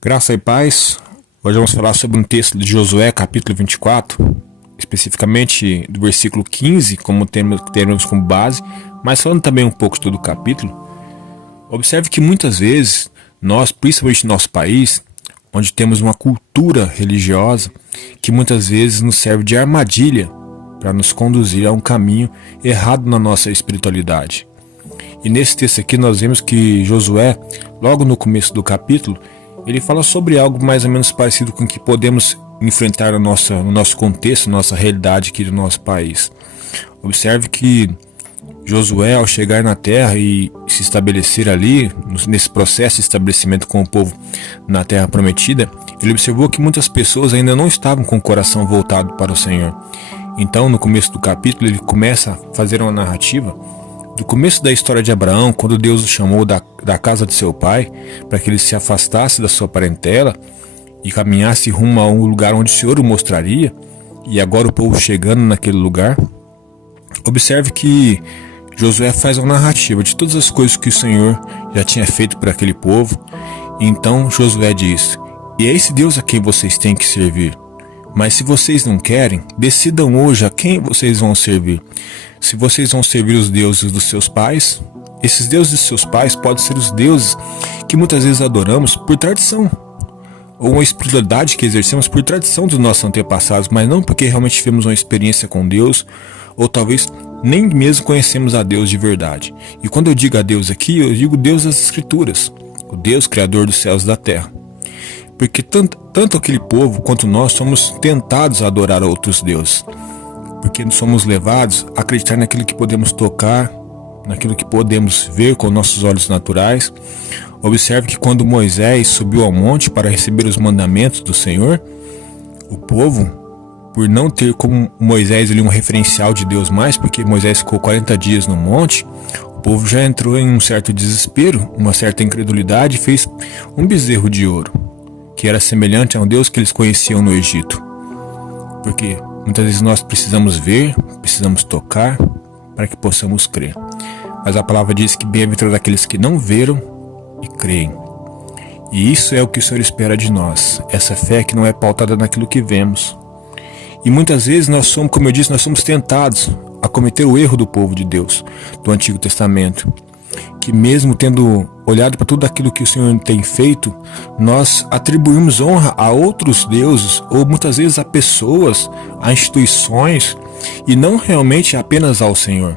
Graça e paz. Hoje vamos falar sobre um texto de Josué, capítulo 24, especificamente do versículo 15, como teremos como base, mas falando também um pouco de todo o capítulo. Observe que muitas vezes nós, principalmente no nosso país, onde temos uma cultura religiosa que muitas vezes nos serve de armadilha para nos conduzir a um caminho errado na nossa espiritualidade. E nesse texto aqui nós vemos que Josué, logo no começo do capítulo, ele fala sobre algo mais ou menos parecido com o que podemos enfrentar no nosso contexto, nossa realidade aqui do nosso país. Observe que Josué, ao chegar na terra e se estabelecer ali, nesse processo de estabelecimento com o povo na terra prometida, ele observou que muitas pessoas ainda não estavam com o coração voltado para o Senhor. Então, no começo do capítulo, ele começa a fazer uma narrativa do começo da história de Abraão, quando Deus o chamou da casa de seu pai, para que ele se afastasse da sua parentela e caminhasse rumo a um lugar onde o Senhor o mostraria, e agora o povo chegando naquele lugar. Observe que Josué faz uma narrativa de todas as coisas que o Senhor já tinha feito para aquele povo. E então Josué diz: e é esse Deus a quem vocês têm que servir. Mas se vocês não querem, decidam hoje a quem vocês vão servir. Se vocês vão servir os deuses dos seus pais, esses deuses dos seus pais podem ser os deuses que muitas vezes adoramos por tradição, ou uma espiritualidade que exercemos por tradição dos nossos antepassados, mas não porque realmente tivemos uma experiência com Deus, ou talvez nem mesmo conhecemos a Deus de verdade. E quando eu digo a Deus aqui, eu digo Deus das Escrituras, o Deus criador dos céus e da terra. Porque tanto aquele povo quanto nós somos tentados a adorar outros deuses, porque somos levados a acreditar naquilo que podemos tocar, naquilo que podemos ver com nossos olhos naturais. Observe que quando Moisés subiu ao monte para receber os mandamentos do Senhor, o povo, por não ter como Moisés ali um referencial de Deus mais, porque Moisés ficou 40 dias no monte, o povo já entrou em um certo desespero, uma certa incredulidade, e fez um bezerro de ouro, que era semelhante a um Deus que eles conheciam no Egito. Porque muitas vezes nós precisamos ver, precisamos tocar, para que possamos crer. Mas a palavra diz que bem-aventurado aqueles que não veram e creem. E isso é o que o Senhor espera de nós, essa fé que não é pautada naquilo que vemos. E muitas vezes nós somos, como eu disse, nós somos tentados a cometer o erro do povo de Deus, do Antigo Testamento, que mesmo tendo olhado para tudo aquilo que o Senhor tem feito, nós atribuímos honra a outros deuses, ou muitas vezes a pessoas, a instituições, e não realmente apenas ao Senhor.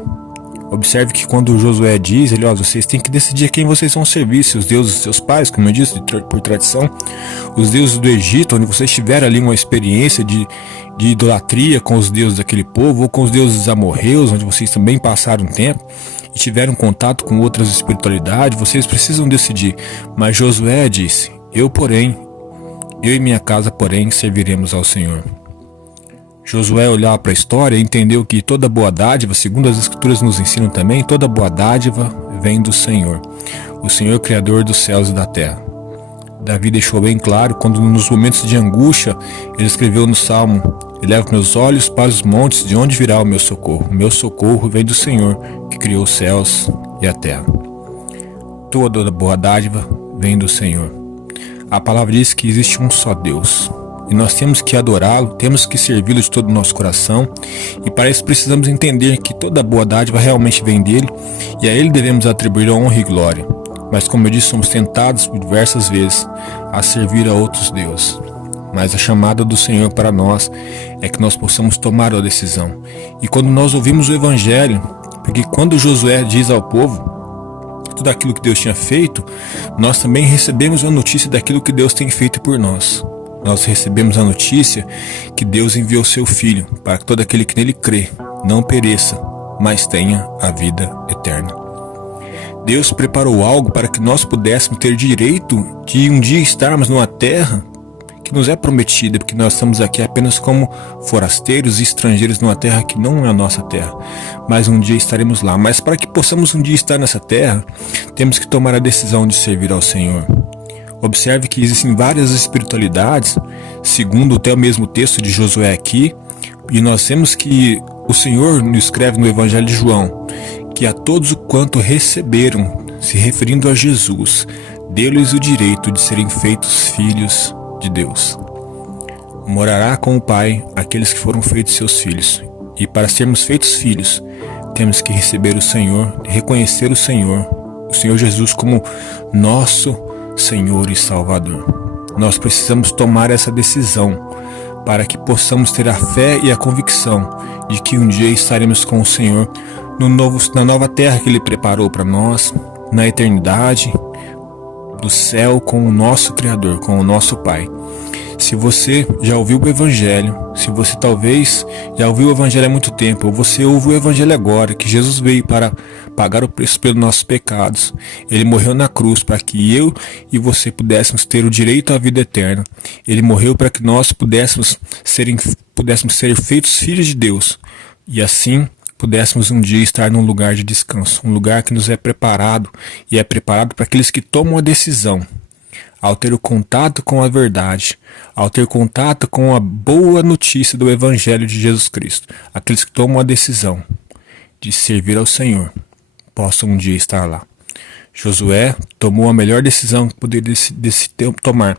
Observe que quando Josué diz, ele, vocês têm que decidir a quem vocês vão servir, se os deuses dos seus pais, como eu disse, por tradição, os deuses do Egito, onde vocês tiveram ali uma experiência de idolatria com os deuses daquele povo, ou com os deuses amorreus, onde vocês também passaram tempo e tiveram contato com outras espiritualidades, vocês precisam decidir. Mas Josué disse: eu e minha casa, porém, serviremos ao Senhor. Josué olhava para a história e entendeu que toda boa dádiva, segundo as Escrituras nos ensinam também, toda boa dádiva vem do Senhor, o Senhor Criador dos céus e da terra. Davi deixou bem claro, quando nos momentos de angústia, ele escreveu no Salmo: elevo meus olhos para os montes, de onde virá o meu socorro? O meu socorro vem do Senhor, que criou os céus e a terra. Toda boa dádiva vem do Senhor. A palavra diz que existe um só Deus, e nós temos que adorá-lo, temos que servi-lo de todo o nosso coração, e para isso precisamos entender que toda boa dádiva realmente vem dele, e a ele devemos atribuir honra e glória. Mas como eu disse, somos tentados por diversas vezes a servir a outros deuses. Mas a chamada do Senhor para nós é que nós possamos tomar a decisão. E quando nós ouvimos o Evangelho, porque quando Josué diz ao povo tudo aquilo que Deus tinha feito, nós também recebemos a notícia daquilo que Deus tem feito por nós. Nós recebemos a notícia que Deus enviou seu Filho para que todo aquele que nele crê não pereça, mas tenha a vida eterna. Deus preparou algo para que nós pudéssemos ter direito de um dia estarmos numa terra que nos é prometida, porque nós estamos aqui apenas como forasteiros e estrangeiros numa terra que não é a nossa terra, mas um dia estaremos lá. Mas para que possamos um dia estar nessa terra, temos que tomar a decisão de servir ao Senhor. Observe que existem várias espiritualidades, segundo até o mesmo texto de Josué aqui, e nós temos que o Senhor nos escreve no Evangelho de João, que a todos quanto receberam, se referindo a Jesus, deu-lhes o direito de serem feitos filhos de Deus. Morará com o Pai aqueles que foram feitos seus filhos. E para sermos feitos filhos, temos que receber o Senhor, reconhecer o Senhor Jesus como nosso Senhor e Salvador. Nós precisamos tomar essa decisão para que possamos ter a fé e a convicção de que um dia estaremos com o Senhor na nova terra que Ele preparou para nós, na eternidade do céu com o nosso Criador, com o nosso Pai. Se você já ouviu o Evangelho, se você talvez já ouviu o Evangelho há muito tempo, ou você ouve o Evangelho agora, que Jesus veio para pagar o preço pelos nossos pecados, Ele morreu na cruz para que eu e você pudéssemos ter o direito à vida eterna. Ele morreu para que nós pudéssemos ser feitos filhos de Deus, e assim pudéssemos um dia estar num lugar de descanso, um lugar que nos é preparado, e é preparado para aqueles que tomam a decisão, ao ter o contato com a verdade, ao ter contato com a boa notícia do Evangelho de Jesus Cristo. Aqueles que tomam a decisão de servir ao Senhor possam um dia estar lá. Josué tomou a melhor decisão que poderia tomar.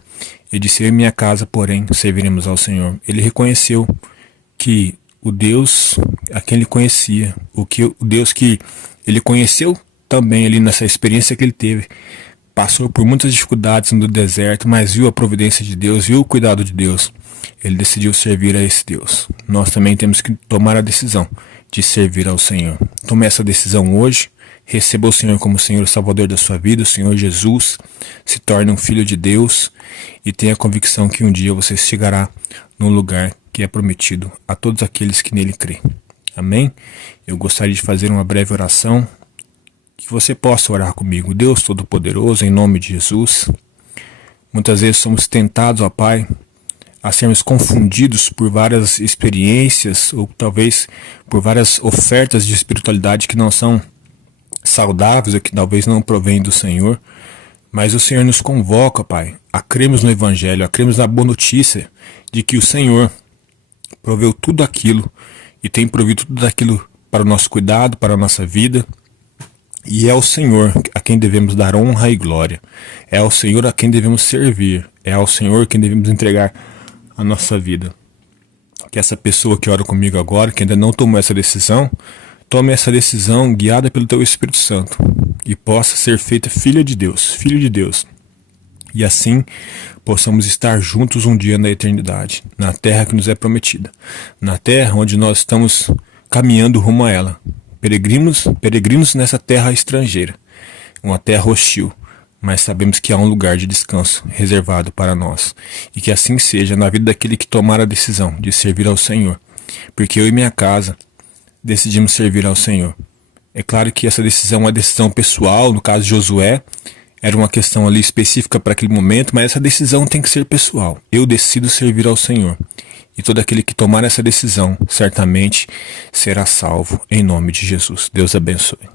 Ele disse: eu e minha casa, porém, serviremos ao Senhor. Ele reconheceu que o Deus a quem ele conhecia, o Deus que ele conheceu também ali nessa experiência que ele teve, passou por muitas dificuldades no deserto, mas viu a providência de Deus, viu o cuidado de Deus. Ele decidiu servir a esse Deus. Nós também temos que tomar a decisão de servir ao Senhor. Tome essa decisão hoje. Receba o Senhor como Senhor e Salvador da sua vida, o Senhor Jesus. Se torne um filho de Deus e tenha a convicção que um dia você chegará num lugar que é prometido a todos aqueles que nele crêem. Amém? Eu gostaria de fazer uma breve oração, que você possa orar comigo. Deus Todo-Poderoso, em nome de Jesus, muitas vezes somos tentados, ó Pai, a sermos confundidos por várias experiências, ou talvez por várias ofertas de espiritualidade que não são saudáveis, ou que talvez não provêm do Senhor. Mas o Senhor nos convoca, Pai, a crermos no Evangelho, a crermos na boa notícia de que o Senhor proveu tudo aquilo e tem provido tudo aquilo para o nosso cuidado, para a nossa vida. E é ao Senhor a quem devemos dar honra e glória. É ao Senhor a quem devemos servir. É ao Senhor a quem devemos entregar a nossa vida. Que essa pessoa que ora comigo agora, que ainda não tomou essa decisão, tome essa decisão guiada pelo Teu Espírito Santo e possa ser feita filha de Deus, filho de Deus. E assim possamos estar juntos um dia na eternidade, na terra que nos é prometida, na terra onde nós estamos caminhando rumo a ela. Peregrinos nessa terra estrangeira, uma terra hostil, mas sabemos que há um lugar de descanso reservado para nós. E que assim seja na vida daquele que tomar a decisão de servir ao Senhor, porque eu e minha casa decidimos servir ao Senhor. É claro que essa decisão é uma decisão pessoal, no caso de Josué, era uma questão ali específica para aquele momento, mas essa decisão tem que ser pessoal. Eu decido servir ao Senhor. E todo aquele que tomar essa decisão, certamente será salvo, em nome de Jesus. Deus abençoe.